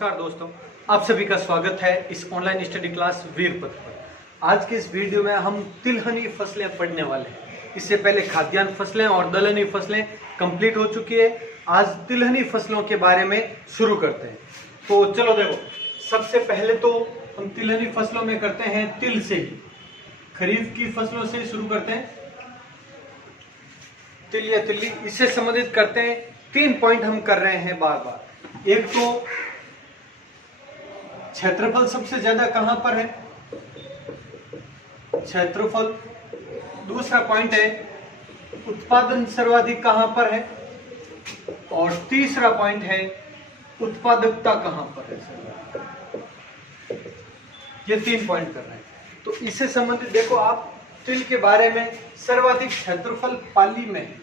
नमस्कार दोस्तों, आप सभी का स्वागत है इस ऑनलाइन स्टडी क्लास वीरपथ पर। आज के इस वीडियो में हम तिलहनी फसलें पढ़ने वाले हैं। इससे पहले खाद्यान्न फसलें और दलहनी फसलें कंप्लीट हो चुकी है। आज तिलहनी फसलों के बारे में शुरू करते हैं। तो चलो देखो, सबसे पहले तो हम तिलहनी फसलों में करते हैं तिल से ही, खरीफ की फसलों से शुरू करते हैं। तिल या तिल्ली, इससे संबंधित करते हैं। 3 पॉइंट हम कर रहे हैं बार बार। एक तो क्षेत्रफल सबसे ज्यादा कहां पर है, क्षेत्रफल। दूसरा पॉइंट है उत्पादन सर्वाधिक कहां पर है, और तीसरा पॉइंट है उत्पादकता कहां पर है। ये 3 पॉइंट कर रहे हैं। तो इससे संबंधित देखो आप, तिल के बारे में सर्वाधिक क्षेत्रफल पाली में है।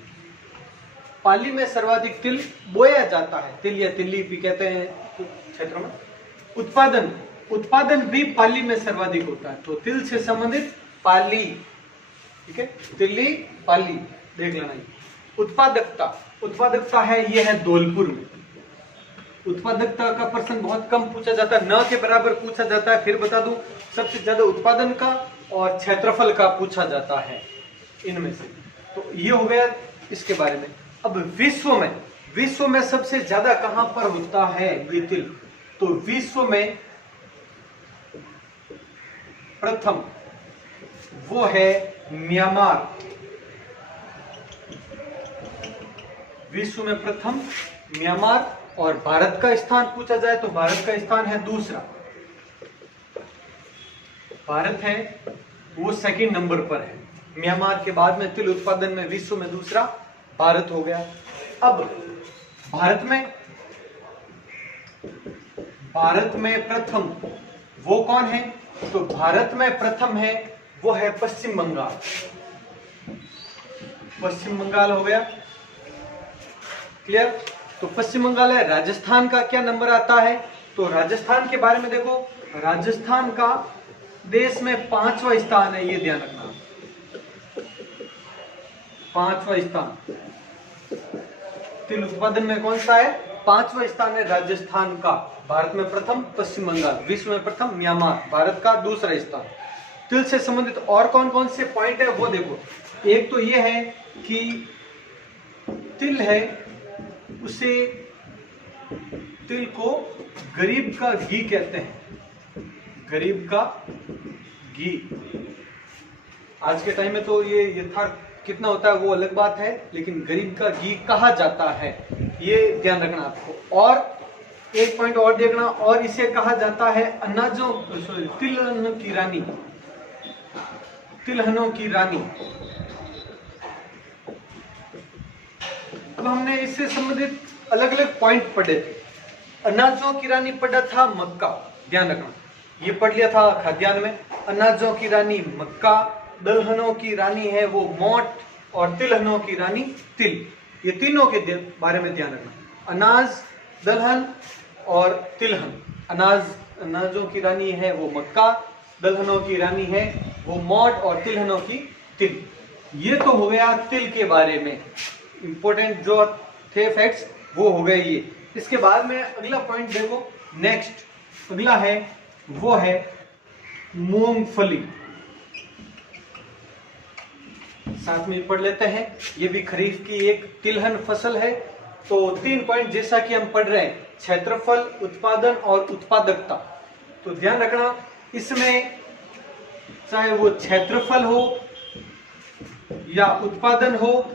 पाली में सर्वाधिक तिल बोया जाता है, तिल या तिल्ली भी कहते हैं क्षेत्रों में। उत्पादन भी पाली में सर्वाधिक होता है। तो तिल से संबंधित पाली, ठीक है, तिल्ली पाली देख लेना। उत्पादकता है, यह है धौलपुर में। उत्पादकता का प्रश्न बहुत कम पूछा जाता है, न के बराबर पूछा जाता है। फिर बता दूं, सबसे ज्यादा उत्पादन का और क्षेत्रफल का पूछा जाता है इनमें से। तो ये हो गया इसके बारे में। अब विश्व में सबसे ज्यादा कहां पर होता है ये तिल? तो विश्व में प्रथम वो है म्यांमार। विश्व में प्रथम म्यांमार। और भारत का स्थान पूछा जाए तो भारत का स्थान है दूसरा। भारत है वो सेकंड नंबर पर है। म्यांमार के बाद में तिल उत्पादन में विश्व में दूसरा भारत हो गया। अब भारत में प्रथम वो कौन है? तो भारत में प्रथम है वो है पश्चिम बंगाल। पश्चिम बंगाल हो गया, क्लियर। तो पश्चिम बंगाल है। राजस्थान का क्या नंबर आता है? तो राजस्थान के बारे में देखो, राजस्थान का देश में 5वां स्थान है, ये ध्यान रखना। 5वां स्थान तिल उत्पादन में कौन सा है? 5वां स्थान है राजस्थान का। भारत में प्रथम पश्चिम बंगाल, विश्व में प्रथम म्यांमार, भारत का दूसरा स्थान। तिल से संबंधित और कौन कौन से पॉइंट है वो देखो। एक तो ये है कि तिल है, उसे तिल को गरीब का घी कहते हैं। गरीब का घी। आज के टाइम में तो ये यथार्थ कितना होता है वो अलग बात है, लेकिन गरीब का घी कहा जाता है, ये ध्यान रखना आपको। और एक पॉइंट और देखना, और इसे कहा जाता है अनाजों, तिलहनों की रानी। तिलहनों की रानी। अब हमने इससे संबंधित अलग अलग पॉइंट पढ़े थे। अनाजों की रानी पढ़ा था मक्का, ध्यान रखना, ये पढ़ लिया था खाद्यान्न में। अनाजों की रानी मक्का, दलहनों की रानी है वो मोट, और तिलहनों की रानी तिल। ये तीनों के बारे में ध्यान रखना। अनाज, दलहन और तिलहन। अनाजों की रानी है वो मक्का, दलहनों की रानी है वो मोट, और तिलहनों की तिल। ये तो हो गया तिल के बारे में। इंपॉर्टेंट जो थे फैक्ट्स वो हो गए ये। इसके बाद में अगला पॉइंट देखो, नेक्स्ट अगला है वो है मूंगफली। साथ में पढ़ लेते हैं, ये भी खरीफ की एक तिलहन फसल है। तो 3 पॉइंट जैसा कि हम पढ़ रहे हैं, क्षेत्रफल, उत्पादन और उत्पादकता। तो ध्यान रखना, इसमें चाहे वो क्षेत्रफल हो या उत्पादन हो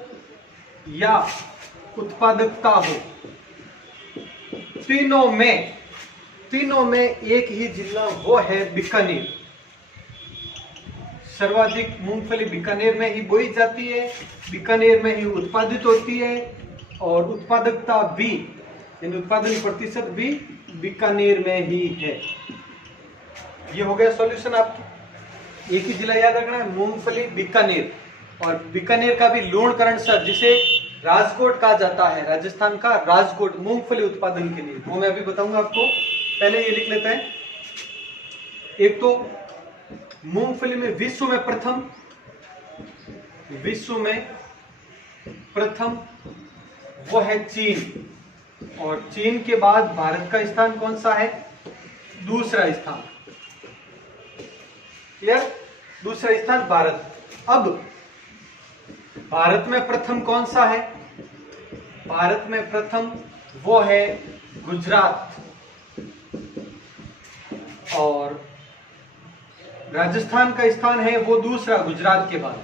या उत्पादकता हो, तीनों में एक ही जिला वो है बीकानेर। सर्वाधिक मूंगफली बीकानेर में ही बोई जाती है, बीकानेर में ही उत्पादित होती है, और उत्पादकता भी, यानी उत्पादन प्रतिशत भी बीकानेर में ही है। ये हो गया सॉल्यूशन आपकी। एक ही जिला याद रखना है, मूंगफली बीकानेर। और बीकानेर का भी लूणकरण शहर, जिसे राजकोट कहा जाता है, राजस्थान का राजकोट, मूंगफली उत्पादन के लिए, वो मैं अभी बताऊंगा आपको। पहले ये लिख लेते हैं। एक तो मूंगफली में विश्व में प्रथम वो है चीन, और चीन के बाद भारत का स्थान कौन सा है? दूसरा स्थान। क्लियर? दूसरा स्थान भारत। अब भारत में प्रथम कौन सा है? भारत में प्रथम वो है गुजरात, और राजस्थान का स्थान है वो दूसरा गुजरात के बाद।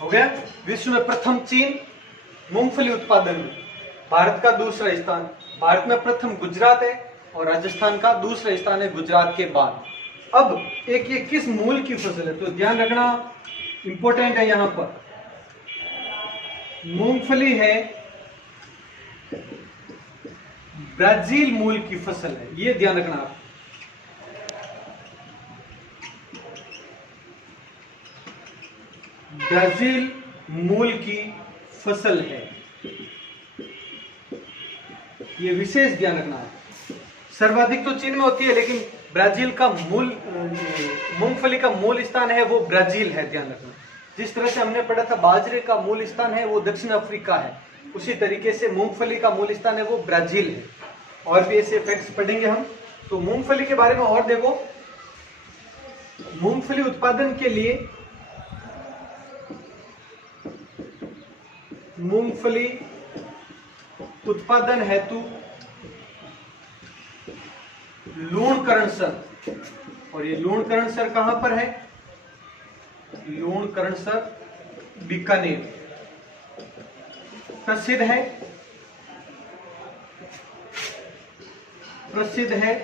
हो गया? विश्व में प्रथम चीन मूंगफली उत्पादन में, भारत का दूसरा स्थान। भारत में प्रथम गुजरात है और राजस्थान का दूसरा स्थान है गुजरात के बाद। अब एक ये किस मूल की फसल है, तो ध्यान रखना इंपॉर्टेंट है यहां पर। मूंगफली है ब्राजील मूल की फसल है, ये ध्यान रखना आप। ब्राजील मूल की फसल है, ये विशेष ध्यान रखना है। सर्वाधिक तो चीन में होती है, लेकिन ब्राजील का मूल मूंगफली का मूल स्थान है वो ब्राजील है, ध्यान रखना। जिस तरह से हमने पढ़ा था बाजरे का मूल स्थान है वो दक्षिण अफ्रीका है, उसी तरीके से मूंगफली का मूल स्थान है वो ब्राजील है। और भी ऐसे फैक्ट्स पढ़ेंगे हम। तो मूंगफली के बारे में और देखो, मूंगफली उत्पादन के लिए मूंगफली उत्पादन हेतु लूणकरणसर, और ये लूणकरणसर कहां पर है? लूणकरणसर बीकानेर प्रसिद्ध है, प्रसिद्ध है।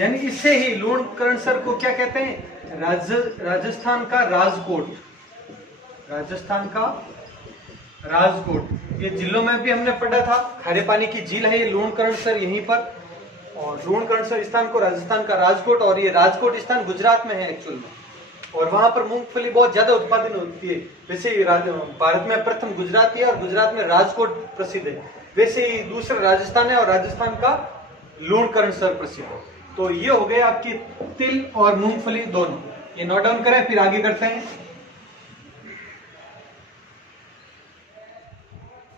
यानी इससे ही लूणकरणसर को क्या कहते हैं? राजस्थान का राजकोट, राजस्थान का राजकोट। ये जिलों में भी हमने पढ़ा था, खारे पानी की झील है ये लूणकरणसर यहीं पर, और लूणकरणसर स्थान को राजस्थान का राजकोट, और ये राजकोट स्थान गुजरात में है एक्चुअल में, और वहां पर मूंगफली बहुत ज्यादा उत्पादन होती है। वैसे ही भारत में प्रथम गुजरात है और गुजरात में राजकोट प्रसिद्ध है, वैसे ही दूसरा राजस्थान है और राजस्थान का लूणकरणसर प्रसिद्ध है। तो ये हो गए आपकी तिल और मूंगफली दोनों, ये नोट डाउन करें, फिर आगे करते हैं।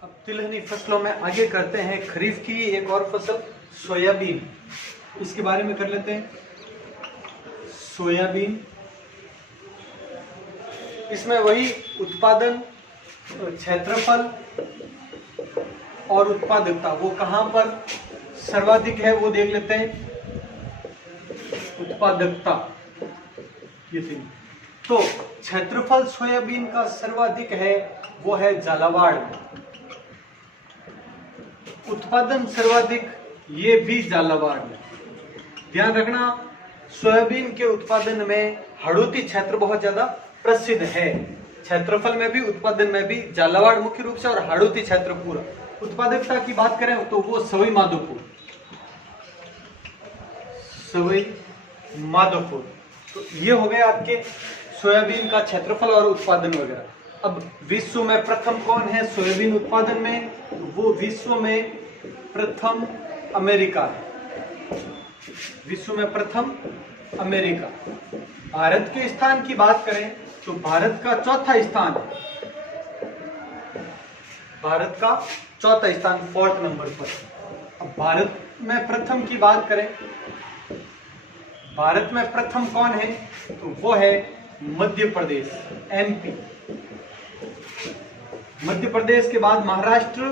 अब तिलहनी फसलों में आगे करते हैं खरीफ की एक और फसल सोयाबीन, इसके बारे में कर लेते हैं। सोयाबीन, इसमें वही उत्पादन, क्षेत्रफल और उत्पादकता वो कहां पर सर्वाधिक है वो देख लेते हैं। उत्पादकता ये थी, तो क्षेत्रफल सोयाबीन का सर्वाधिक है वो है झालावाड़ में। उत्पादन सर्वाधिक ये भी झालावाड़ में। ध्यान रखना सोयाबीन के उत्पादन में हाड़ौती क्षेत्र बहुत ज्यादा प्रसिद्ध है, क्षेत्रफल में भी उत्पादन में भी झालावाड़ मुख्य रूप से और हाड़ौती क्षेत्र पूरा। उत्पादकता की बात करें तो वो सवाई माधोपुर, सवाई माधोपुर। तो ये हो गए आपके सोयाबीन का क्षेत्रफल और उत्पादन वगैरह। अब विश्व में प्रथम कौन है सोयाबीन उत्पादन में? वो विश्व में प्रथम अमेरिका है, विश्व में प्रथम अमेरिका। भारत के स्थान की बात करें तो भारत का चौथा स्थान है, भारत का चौथा स्थान 4th नंबर पर। अब भारत में प्रथम की बात करें, भारत में प्रथम कौन है? तो वो है मध्य प्रदेश, एमपी। मध्य प्रदेश के बाद महाराष्ट्र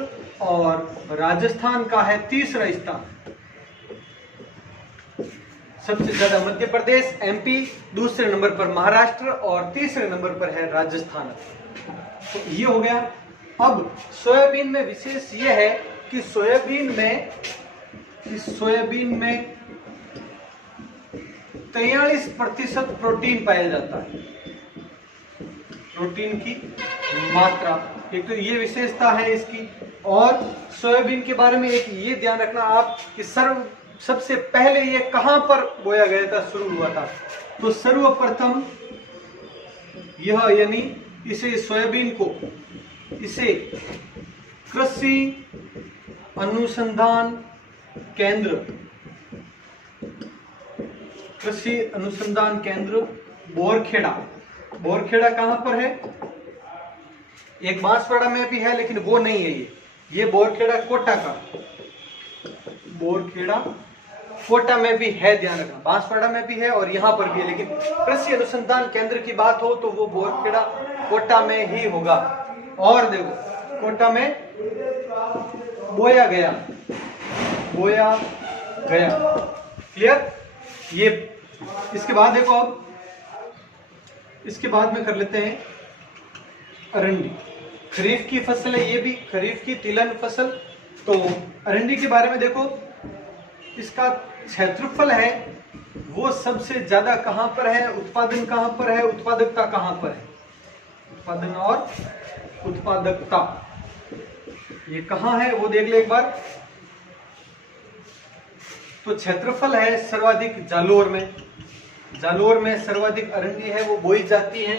और राजस्थान का है तीसरा स्थान। सबसे ज्यादा मध्य प्रदेश, एमपी, दूसरे नंबर पर महाराष्ट्र और तीसरे नंबर पर है राजस्थान। तो ये हो गया। अब सोयाबीन में विशेष ये है कि सोयाबीन में 43% प्रोटीन पाया जाता है, प्रोटीन की मात्रा। एक तो ये विशेषता है इसकी। और सोयाबीन के बारे में एक ये ध्यान रखना आप कि सबसे पहले ये कहां पर बोया गया था, शुरू हुआ था? तो सर्वप्रथम यह यानी इसे सोयाबीन को इसे कृषि अनुसंधान केंद्र, कृषि अनुसंधान केंद्र बोरखेड़ा, बोरखेड़ा कहां पर है? एक बांसवाड़ा में भी है लेकिन वो नहीं है ये बोरखेड़ा कोटा का, बोरखेड़ा कोटा में भी है, ध्यान रखना। बांसवाड़ा में भी है और यहाँ पर भी है, लेकिन कृषि अनुसंधान केंद्र की बात हो तो वो बोरखेड़ा कोटा में ही होगा। और देखो कोटा में बोया गया, क्लियर। ये इसके बाद देखो, अब इसके बाद में कर लेते हैं अरंडी। खरीफ की फसल है ये भी, खरीफ की तिलहन फसल। तो अरंडी के बारे में देखो, इसका क्षेत्रफल है वो सबसे ज्यादा कहां पर है, उत्पादन कहां पर है, उत्पादकता कहां पर है, उत्पादन और उत्पादकता ये कहां है वो देख ले एक बार। तो क्षेत्रफल है सर्वाधिक जालोर में, जालोर में सर्वाधिक अरंडी है वो बोई जाती है।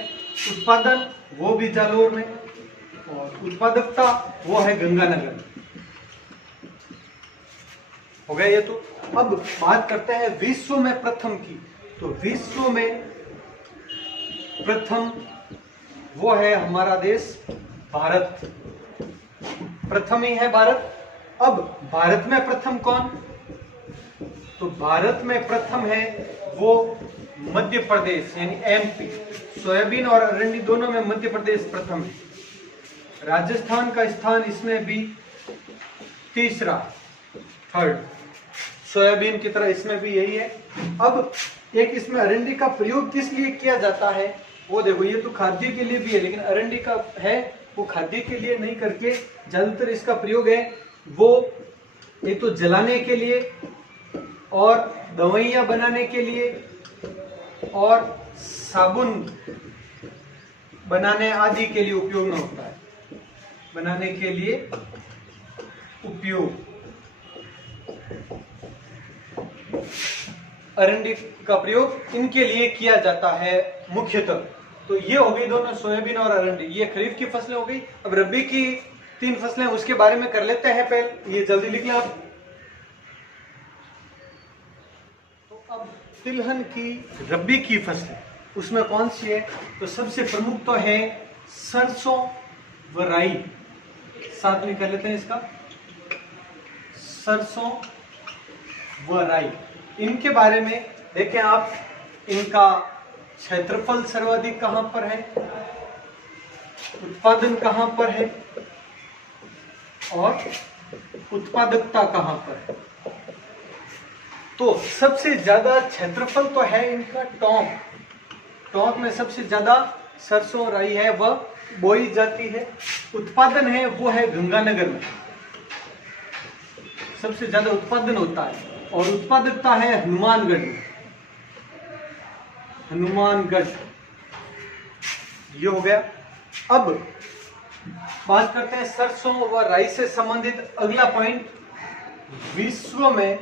उत्पादन वो भी जालोर में, और उत्पादकता वो है गंगानगर में। हो गया ये। तो अब बात करते हैं विश्व में प्रथम की। तो विश्व में प्रथम वो है हमारा देश भारत, प्रथम ही है भारत। अब भारत में प्रथम कौन? तो भारत में प्रथम है वो मध्य प्रदेश यानी एमपी। सोयाबीन और अरंडी दोनों में मध्य प्रदेश प्रथम है। राजस्थान का स्थान इसमें भी तीसरा, थर्ड, सोयाबीन की तरह इसमें भी यही है। अब एक इसमें अरंडी का प्रयोग किस लिए किया जाता है वो देखो। ये तो खाद्य के लिए भी है, लेकिन अरंडी का है वो खाद्य के लिए नहीं करके ज्यादातर इसका प्रयोग है वो ये तो जलाने के लिए और दवाइयां बनाने के लिए और साबुन बनाने आदि के लिए उपयोग में होता है, बनाने के लिए उपयोग अरंडी का प्रयोग इनके लिए किया जाता है मुख्यतः। तो ये हो गई दोनों, सोयाबीन और अरंडी, ये खरीफ की फसलें हो गई। अब रबी की 3 फसलें उसके बारे में कर लेते हैं पहले, ये जल्दी लिख लें आप। तो अब तिलहन की रबी की फसलें उसमें कौन सी है? तो सबसे प्रमुख तो है सरसों व राई, साथ में कर लेते हैं इसका, सरसों व राई। इनके बारे में देखें आप, इनका क्षेत्रफल सर्वाधिक कहां पर है, उत्पादन कहां पर है और उत्पादकता कहां पर है। तो सबसे ज्यादा क्षेत्रफल तो है इनका टोंक, टोंक में सबसे ज्यादा सरसों राई है वह बोई जाती है। उत्पादन है वो है गंगानगर में, सबसे ज्यादा उत्पादन होता है। और उत्पादकता है हनुमानगढ़ में, हनुमानगढ़। ये हो गया। अब बात करते हैं सरसों व राई से संबंधित अगला पॉइंट, विश्व में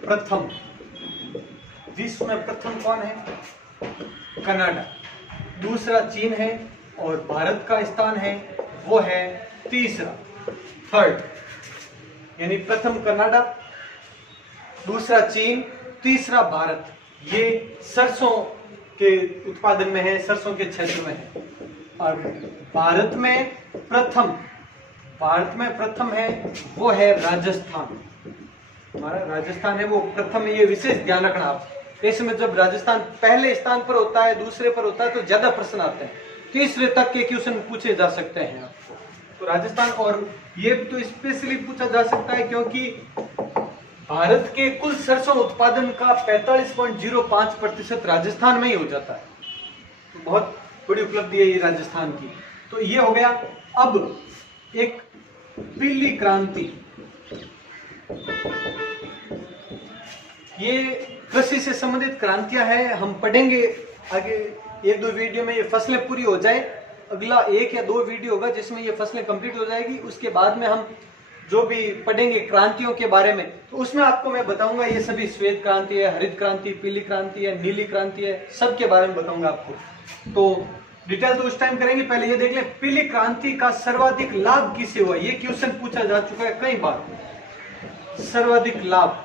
प्रथम। विश्व में प्रथम कौन है? कनाडा, दूसरा चीन है और भारत का स्थान है वो है तीसरा, थर्ड। यानी प्रथम कनाडा, दूसरा चीन, तीसरा भारत। ये सरसों के उत्पादन में है, सरसों के क्षेत्र में है। और भारत में प्रथम है वो है राजस्थान, हमारा राजस्थान है वो प्रथम है। ये विशेष ध्यान रखना आप, इसमें जब राजस्थान पहले स्थान पर होता है, दूसरे पर होता है तो ज्यादा प्रश्न आते हैं, तीसरे तक के क्वेश्चन पूछे जा सकते हैं आपको। तो राजस्थान, और ये तो स्पेशली पूछा जा सकता है क्योंकि भारत के कुल सरसों उत्पादन का 45.05% राजस्थान में ही हो जाता है। तो बहुत बड़ी उपलब्धि है ये राजस्थान की। तो ये हो गया। अब एक पीली क्रांति, ये कृषि से संबंधित क्रांतियां हैं, हम पढ़ेंगे आगे 1-2 वीडियो में। ये फसलें पूरी हो जाए, अगला 1 या 2 वीडियो होगा जिसमें ये फसलें कंप्लीट हो जाएगी। उसके बाद में हम जो भी पढ़ेंगे क्रांतियों के बारे में, तो उसमें आपको मैं बताऊंगा ये सभी श्वेत क्रांति है, हरित क्रांति, पीली क्रांति है, नीली क्रांति है, सबके बारे में बताऊंगा आपको। तो डिटेल तो उस टाइम करेंगे, पहले ये देख लें पीली क्रांति का सर्वाधिक लाभ किसे हुआ। ये क्वेश्चन पूछा जा चुका है कई बार। सर्वाधिक लाभ,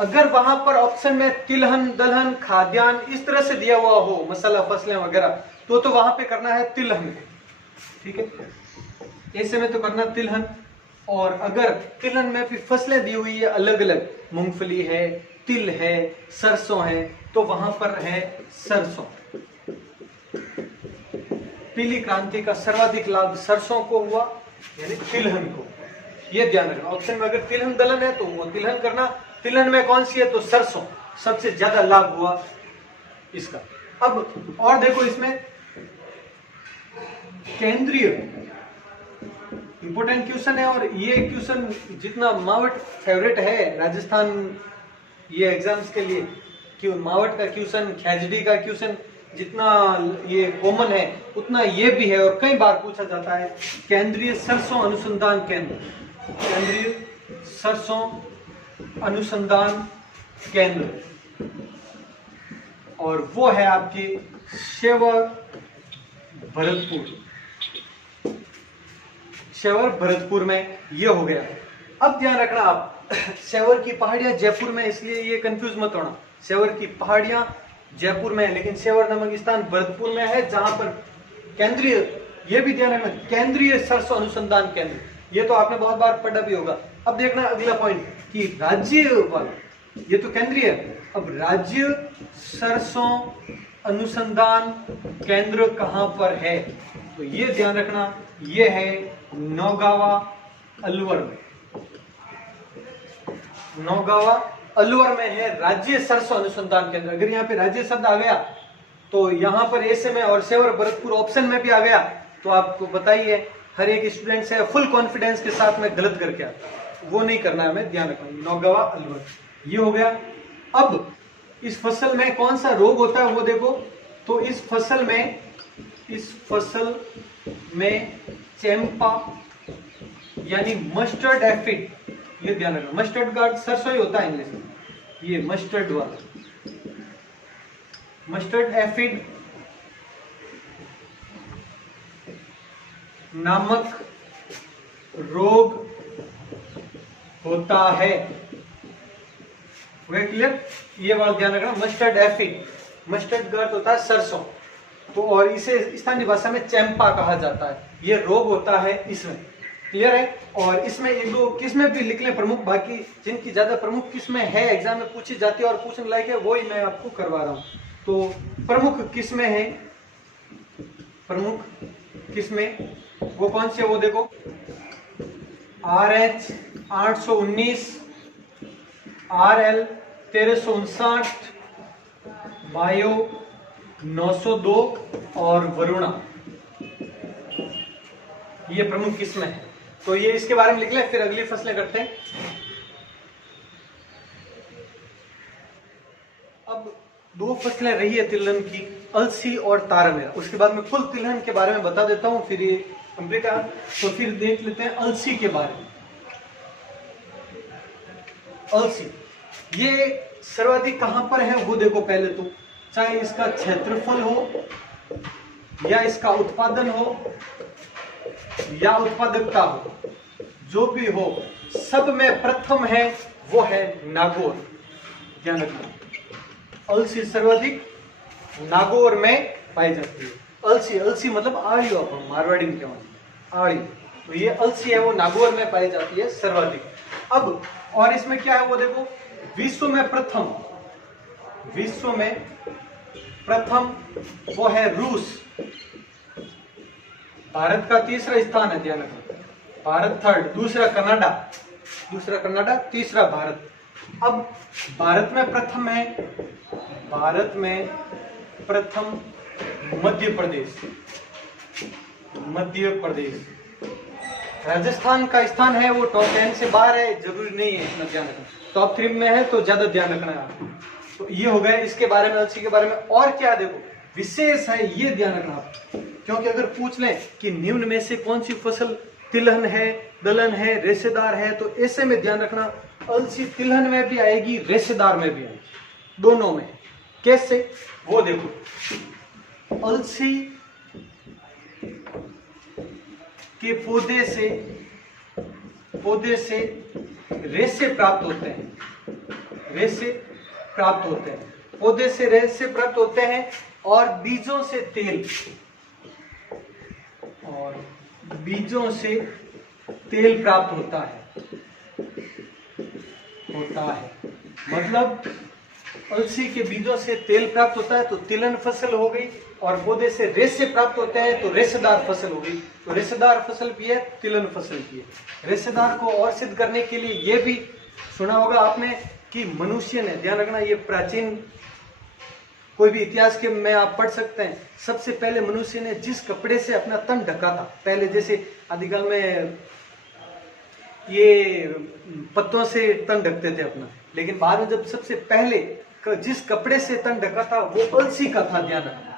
अगर वहां पर ऑप्शन में तिलहन, दलहन, खाद्यान्न इस तरह से दिया हुआ हो, मसाला फसलें वगैरह, तो वहां पे करना है तिलहन। ठीक है। ऐसे में तो करना तिलहन, और अगर तिलहन में भी फसलें दी हुई है अलग अलग, मूंगफली है, तिल है, सरसों है, तो वहां पर है सरसों। पीली क्रांति का सर्वाधिक लाभ सरसों को हुआ, यानी तिलहन को, ये ध्यान रखना। ऑप्शन में अगर तिलहन दलहन है तो वो तिलहन करना, तिलहन में कौन सी है तो सरसों, सबसे ज्यादा लाभ हुआ इसका। अब और देखो, इसमें केंद्रीय इंपोर्टेंट क्वेश्चन है, और ये क्वेश्चन जितना मावट फेवरेट है राजस्थान ये एग्जाम्स के लिए, क्यों मावट का क्वेश्चन, खैजडी का क्वेश्चन जितना ये कॉमन है उतना ये भी है, और कई बार पूछा जाता है। केंद्रीय सरसों अनुसंधान केंद्र, केंद्रीय सरसों अनुसंधान केंद्र, और वो है आपकी शेवर भरतपुर, शेवर भरतपुर में ये हो गया। अब ध्यान रखना आप, शेवर की पहाड़ियां जयपुर में, इसलिए ये कंफ्यूज मत होना। शेवर की पहाड़ियां जयपुर में है, लेकिन शेवर नामक स्थान भरतपुर में है, जहां पर केंद्रीय, ये भी ध्यान रखना, केंद्रीय सरसों अनुसंधान केंद्र, ये तो आपने बहुत बार पढ़ा भी होगा। अब देखना अगला पॉइंट कि राज्य वाला, ये तो केंद्रीय है, अब राज्य सरसों अनुसंधान केंद्र कहां पर है, तो ये ध्यान रखना, ये है नौगावा अलवर में, नौगावा अलवर में है राज्य सरसों अनुसंधान केंद्र। अगर यहाँ पे राज्य शब्द आ गया तो यहाँ पर ऐसे में, और शेवर भरतपुर ऑप्शन में भी आ गया, तो आपको बताइए हर एक स्टूडेंट से फुल कॉन्फिडेंस के साथ में गलत करके आता, वो नहीं करना है, हमें ध्यान रखना। नौगावा अलवर ये हो गया। अब इस फसल में कौन सा रोग होता है वो देखो, तो इस फसल में चैंपा यानी मस्टर्ड एफिड, ये ध्यान रखना, मस्टर्ड का सरसों ही होता है इंग्लिश में, ये मस्टर्ड वाला, मस्टर्ड एफिड नामक रोग होता है। वे क्लियर, ये वाला ध्यान रखना, मस्टर्ड एफिड, मस्टर्ड का अर्थ होता है सरसों, तो और इसे स्थानीय भाषा में चैंपा कहा जाता है, ये रोग होता है इसमें। क्लियर है। और इसमें एक दो किस्में भी लिख लें प्रमुख, बाकी जिनकी ज्यादा प्रमुख किस्में है एग्जाम में पूछी जाती है और पूछने लायक है, वो ही मैं आपको करवा रहा हूं। तो प्रमुख किस्में हैं, प्रमुख किस्में वो कौन सी है वो देखो, RH 819, RL 1359, बायो 902 और वरुणा, ये प्रमुख किस्में हैं। तो ये इसके बारे में लिख ले, फिर अगली फसलें करते हैं। अब दो फसलें रही है तिलहन की, अलसी और तारामीरा, उसके बाद में कुल तिलहन के बारे में बता देता हूं, फिर ये कंप्लीट है। तो फिर देख लेते हैं अलसी के बारे में। अलसी ये सर्वाधिक कहां पर है वो देखो पहले तो, चाहे इसका क्षेत्रफल हो या इसका उत्पादन हो या उत्पादकता हो, जो भी हो, सब में प्रथम है वो है नागौर। ध्यान रखना, अलसी सर्वाधिक नागौर में पाई जाती है। अलसी, अलसी मतलब आड़ी, अपन मारवाड़ी में क्या आड़ी, तो ये अलसी है वो नागौर में पाई जाती है सर्वाधिक। अब और इसमें क्या है वो देखो, विश्व में प्रथम, विश्व में प्रथम वो है रूस, भारत का तीसरा स्थान है, ध्यान रखना, भारत थर्ड, दूसरा कनाडा, तीसरा भारत। अब भारत में प्रथम है, भारत में प्रथम मध्य प्रदेश, मध्य प्रदेश। राजस्थान का स्थान है वो टॉप 10 से बाहर है, जरूरी नहीं है इतना ध्यान रखना, टॉप 3 में है तो ज्यादा ध्यान रखना है आपको। तो ये हो गया इसके बारे में, अलसी के बारे में। और क्या देखो विशेष है, ये ध्यान रखना आप, क्योंकि अगर पूछ लें कि निम्न में से कौन सी फसल तिलहन है, दलहन है, रेशेदार है, तो ऐसे में ध्यान रखना अलसी तिलहन में भी आएगी, रेशेदार में भी आएगी, दोनों में। कैसे वो देखो, अलसी के पौधे से रेशे प्राप्त होते हैं, रेशे प्राप्त होते हैं, पौधे से रेशे प्राप्त होते हैं, और बीजों से तेल, और बीजों से तेल प्राप्त होता है। मतलब अलसी के बीजों से तेल प्राप्त होता है तो तिलहन फसल हो गई, और पौधे से रेशे प्राप्त होते हैं तो रेशेदार फसल हो गई। तो रेशेदार फसल भी है, तिलहन फसल भी है। रेशेदार को और सिद्ध करने के लिए ये भी सुना होगा आपने कि मनुष्य ने, ध्यान रखना ये प्राचीन कोई भी इतिहास के में आप पढ़ सकते हैं, सबसे पहले मनुष्य ने जिस कपड़े से अपना तन ढका था, पहले जैसे आदिकाल में ये पत्तों से तन ढकते थे अपना, लेकिन बाद में जब सबसे पहले जिस कपड़े से तन ढका था वो अलसी का था। ध्यान रखना,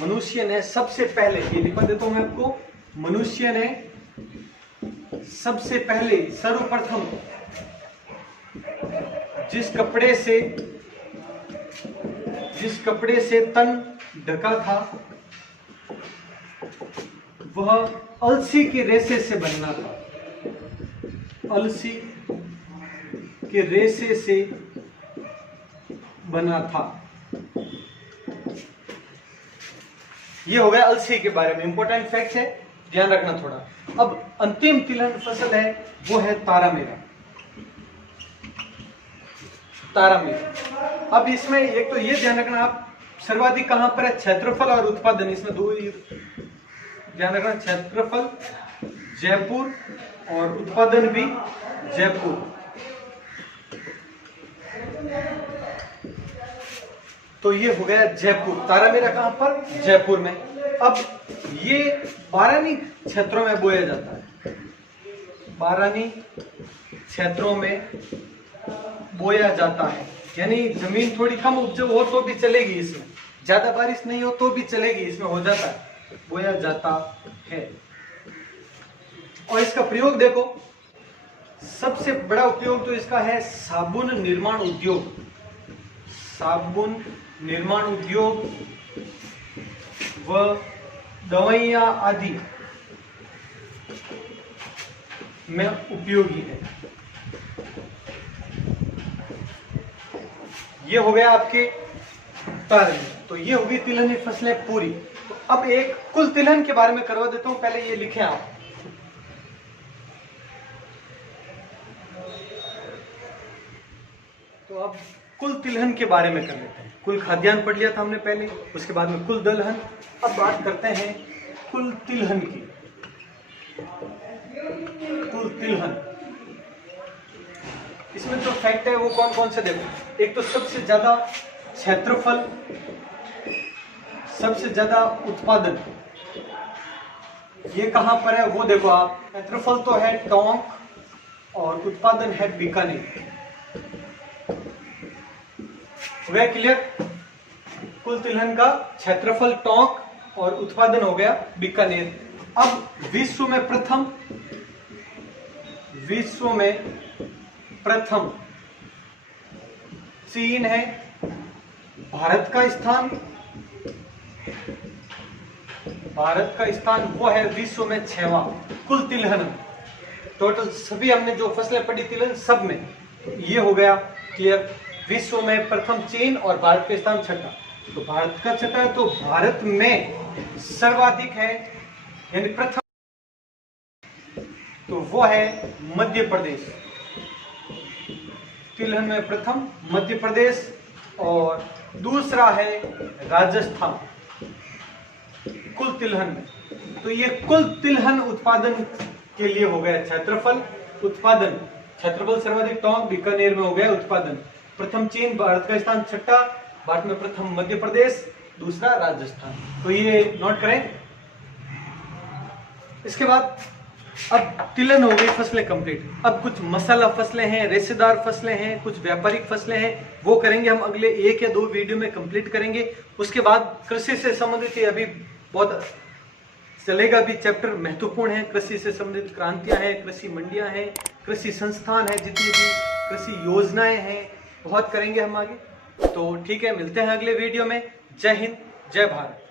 मनुष्य ने सबसे पहले, ये लिखवा देता हूं मैं आपको, मनुष्य ने सबसे पहले सर्वप्रथम जिस कपड़े से तन ढका था वह अलसी के रेशे से बनना था। अलसी के रेशे से बना था। ये हो गया अलसी के बारे में, इंपॉर्टेंट फैक्ट है, ध्यान रखना थोड़ा। अब अंतिम तिलहन फसल है वो है तारामीरा। तारामीरा, अब इसमें एक तो ये ध्यान रखना आप, सर्वाधिक कहां पर है, क्षेत्रफल और उत्पादन, इसमें दो ध्यान रखना, क्षेत्रफल जयपुर और उत्पादन भी जयपुर। तो ये हो गया जयपुर। तारामीरा कहां पर, जयपुर में। अब ये बारानी क्षेत्रों में बोया जाता है, बारानी क्षेत्रों में बोया जाता है, यानी जमीन थोड़ी कम उपजाऊ हो तो भी चलेगी, इसमें ज्यादा बारिश नहीं हो तो भी चलेगी, इसमें हो जाता है, बोया जाता है। और इसका प्रयोग देखो, सबसे बड़ा उपयोग तो इसका है साबुन निर्माण उद्योग। साबुन निर्माण उद्योग व दवाइयां आदि में उपयोगी है। ये हो गया आपके तारनी। तो ये होगी तिलहनी फसलें पूरी। तो अब एक कुल तिलहन के बारे में करवा देता हूं, पहले ये लिखें आप। तो अब कुल तिलहन के बारे में कर लेते हैं। कुल खाद्यान्न पढ़ लिया था हमने पहले, उसके बाद में कुल दलहन। अब बात करते हैं कुल तिलहन की। कुल तिलहन, इसमें जो फैक्ट है वो कौन कौन से देखो। एक तो सबसे ज्यादा क्षेत्रफल, सबसे ज्यादा उत्पादन, ये कहां पर है वो देखो आप। क्षेत्रफल तो है टोंक और उत्पादन है बीकानेर। हो गया क्लियर? कुल तिलहन का क्षेत्रफल टोंक और उत्पादन हो गया बीकानेर। अब विश्व में प्रथम चीन है। भारत का स्थान वो है विश्व में 6वां कुल तिलहन। टोटल सभी हमने जो फसलें पढ़ी तिलहन सब में, ये हो गया क्लियर। विश्व में प्रथम चीन और भारत का स्थान छठा। तो भारत का छठा है, तो भारत में सर्वाधिक है यानी प्रथम, तो वो है मध्य प्रदेश। तिलहन में प्रथम मध्य प्रदेश और दूसरा है राजस्थान कुल तिलहन में। तो ये कुल तिलहन उत्पादन के लिए हो गया क्षेत्रफल, उत्पादन। क्षेत्रफल सर्वाधिक टोंक, बीकानेर में हो गया उत्पादन। प्रथम चीन, भारत का स्थान छठा, भारत में प्रथम मध्य प्रदेश, दूसरा राजस्थान। तो ये नोट करें। इसके बाद अब तिलहन हो गई फसलें कंप्लीट। अब कुछ मसाला फसलें हैं, रेशेदार फसलें हैं, कुछ व्यापारिक फसलें हैं, वो करेंगे हम अगले 1 या 2 वीडियो में कंप्लीट करेंगे। उसके बाद कृषि से संबंधित अभी बहुत चलेगा भी चैप्टर, महत्वपूर्ण है। कृषि से संबंधित क्रांतियां हैं, कृषि मंडियां हैं, कृषि संस्थान है, जितनी भी कृषि योजनाएं हैं, बहुत करेंगे हम आगे। तो ठीक है, मिलते हैं अगले वीडियो में। जय हिंद, जय भारत।